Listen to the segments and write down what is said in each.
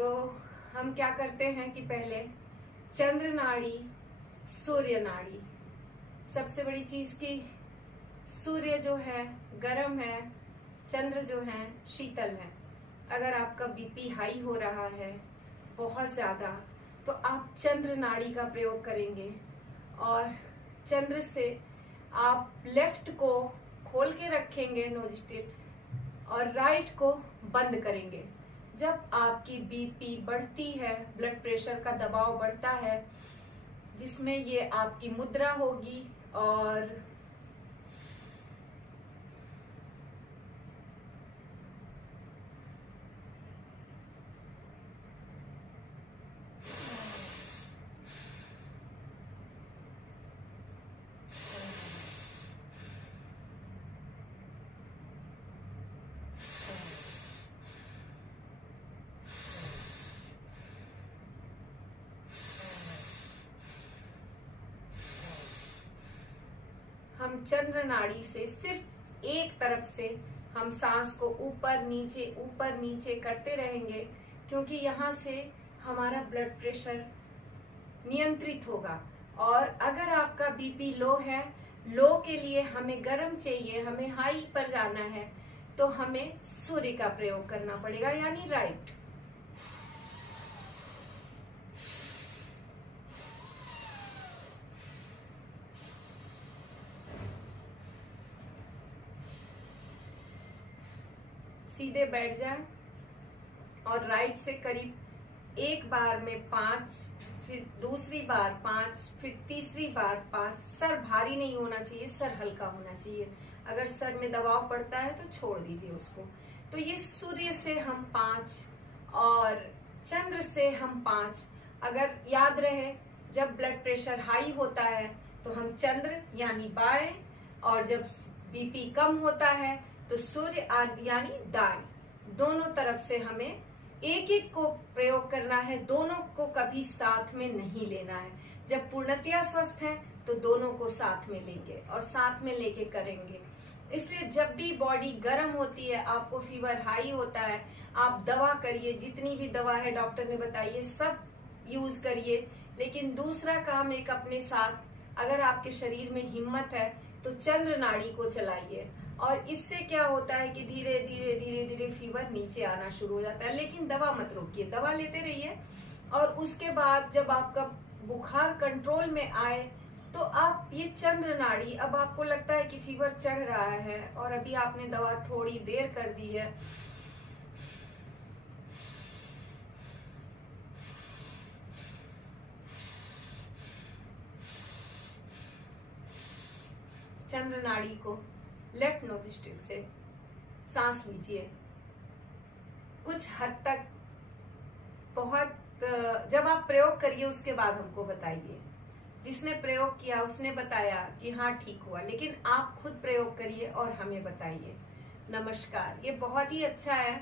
तो हम क्या करते हैं कि पहले चंद्र नाड़ी, सूर्य नाड़ी। सबसे बड़ी चीज की सूर्य जो है गर्म है, चंद्र जो है शीतल है। अगर आपका बीपी हाई हो रहा है बहुत ज्यादा, तो आप चंद्र नाड़ी का प्रयोग करेंगे और चंद्र से आप लेफ्ट को खोल के रखेंगे नोज और राइट को बंद करेंगे। जब आपकी बीपी बढ़ती है, ब्लड प्रेशर का दबाव बढ़ता है, जिसमें ये आपकी मुद्रा होगी और हम चंद्र नाड़ी से सिर्फ एक तरफ से हम सांस को ऊपर नीचे करते रहेंगे, क्योंकि यहाँ से हमारा ब्लड प्रेशर नियंत्रित होगा। और अगर आपका बीपी लो है, लो के लिए हमें गर्म चाहिए, हमें हाई पर जाना है, तो हमें सूर्य का प्रयोग करना पड़ेगा, यानी राइट। सीधे बैठ जाए और राइट से करीब एक बार में 5, फिर दूसरी बार 5, फिर तीसरी बार 5। सर भारी नहीं होना चाहिए, सर हल्का होना चाहिए। अगर सर में दबाव पड़ता है तो छोड़ दीजिए उसको। तो ये सूर्य से हम 5 और चंद्र से हम 5। अगर याद रहे, जब ब्लड प्रेशर हाई होता है तो हम चंद्र यानी बाएं, और जब बीपी कम होता है तो सूर्य यानी दाएं। दोनों तरफ से हमें एक एक को प्रयोग करना है, दोनों को कभी साथ में नहीं लेना है। जब पूर्णतया स्वस्थ है तो दोनों को साथ में लेंगे और साथ में लेके करेंगे। इसलिए जब भी बॉडी गर्म होती है, आपको फीवर हाई होता है, आप दवा करिए, जितनी भी दवा है डॉक्टर ने बताई है सब यूज करिए। लेकिन दूसरा काम एक अपने साथ, अगर आपके शरीर में हिम्मत है तो चंद्र नाड़ी को चलाइए। और इससे क्या होता है कि धीरे धीरे धीरे धीरे फीवर नीचे आना शुरू हो जाता है। लेकिन दवा मत रोकिए, दवा लेते रहिए। और उसके बाद जब आपका बुखार कंट्रोल में आए तो आप ये चंद्र नाड़ी, अब आपको लगता है कि फीवर चढ़ रहा है और अभी आपने दवा थोड़ी देर कर दी है, चंद्र नाड़ी को लेफ्ट नोस्ट्रिल से सांस लीजिए कुछ हद तक। बहुत जब आप प्रयोग करिए उसके बाद हमको बताइए। जिसने प्रयोग किया उसने बताया कि हाँ ठीक हुआ, लेकिन आप खुद प्रयोग करिए और हमें बताइए। नमस्कार। ये बहुत ही अच्छा है।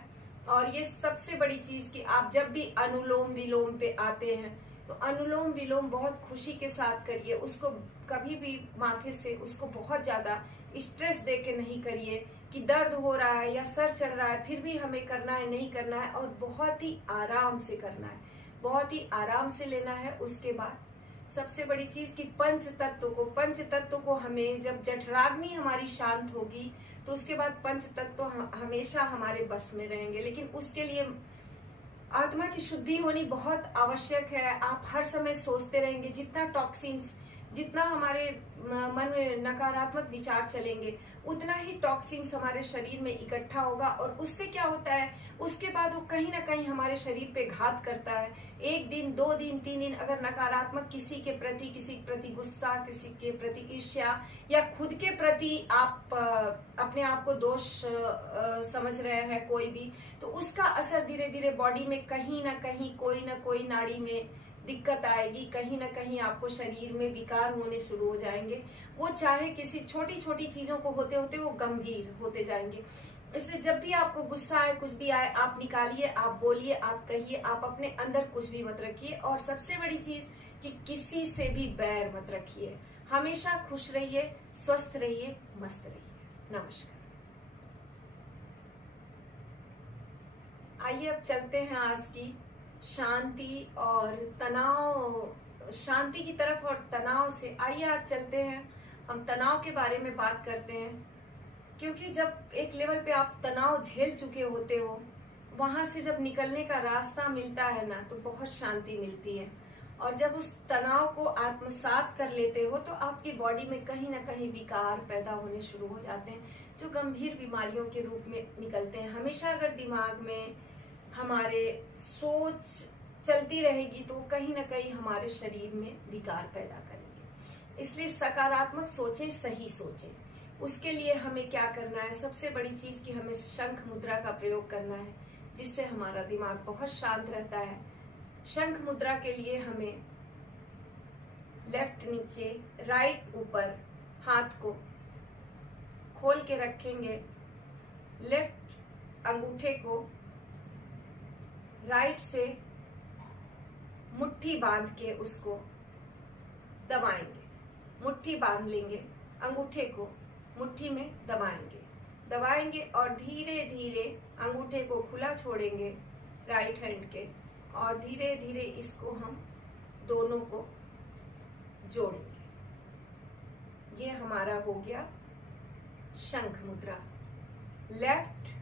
और ये सबसे बड़ी चीज कि आप जब भी अनुलोम विलोम पे आते हैं तो अनुलोम विलोम बहुत खुशी के साथ करिए। उसको कभी भी माथे से उसको बहुत ज्यादा स्ट्रेस दे के नहीं करिए कि दर्द हो रहा है या सर चढ़ रहा है फिर भी हमें करना है, नहीं करना है। और बहुत ही आराम से करना है, बहुत ही आराम से लेना है। उसके बाद सबसे बड़ी चीज कि पंच तत्व को हमें, जब जठराग्नि हमारी शांत होगी तो उसके बाद पंच तत्व हमेशा हमारे बस में रहेंगे। लेकिन उसके लिए आत्मा की शुद्धि होनी बहुत आवश्यक है। आप हर समय सोचते रहेंगे, जितना टॉक्सिन्स, जितना हमारे मन में नकारात्मक विचार चलेंगे उतना ही टॉक्सिन्स हमारे शरीर में इकट्ठा होगा। और उससे क्या होता है, उसके बाद वो कहीं ना कहीं हमारे शरीर पे घात करता है। 1 दिन 2 दिन 3 दिन अगर नकारात्मक किसी के प्रति गुस्सा, किसी के प्रति ईर्ष्या या खुद के प्रति आप अपने आप को दोष समझ रहे हैं कोई भी, तो उसका असर धीरे धीरे बॉडी में कहीं ना कहीं कोई ना कोई नाड़ी में दिक्कत आएगी। कहीं ना कहीं आपको शरीर में विकार होने शुरू हो जाएंगे। वो चाहे किसी छोटी छोटी चीजों को होते होते वो गंभीर होते जाएंगे। इसलिए जब भी आपको गुस्सा आए, कुछ भी आए, आप निकालिए, आप बोलिए, आप कहिए, आप अपने अंदर कुछ भी मत रखिए। और सबसे बड़ी चीज कि किसी से भी बैर मत रखिए। हमेशा खुश रहिए, स्वस्थ रहिए, मस्त रहिए। नमस्कार। आइए अब चलते हैं आज की शांति और तनाव, शांति की तरफ और तनाव से। आइए आज चलते हैं, हम तनाव के बारे में बात करते हैं। क्योंकि जब एक लेवल पे आप तनाव झेल चुके होते हो, वहां से जब निकलने का रास्ता मिलता है ना, तो बहुत शांति मिलती है। और जब उस तनाव को आत्मसात कर लेते हो तो आपकी बॉडी में कहीं ना कहीं विकार पैदा होने शुरू हो जाते हैं, जो गंभीर बीमारियों के रूप में निकलते हैं। हमेशा अगर दिमाग में हमारे सोच चलती रहेगी तो कहीं ना कहीं हमारे शरीर में विकार पैदा करेंगे। इसलिए सकारात्मक सोचें, सही सोचें। उसके लिए हमें क्या करना है? सबसे बड़ी चीज कि हमें शंख मुद्रा का प्रयोग करना है, जिससे हमारा दिमाग बहुत शांत रहता है। शंख मुद्रा के लिए हमें लेफ्ट नीचे, राइट ऊपर हाथ को खोल के रखेंगे। लेफ्ट अंगूठे को राइट से मुट्ठी बांध के उसको दबाएंगे। मुट्ठी बांध लेंगे, अंगूठे को मुट्ठी में दबाएंगे और धीरे धीरे अंगूठे को खुला छोड़ेंगे राइट हैंड के, और धीरे धीरे इसको हम दोनों को जोड़ेंगे। ये हमारा हो गया शंख मुद्रा। लेफ्ट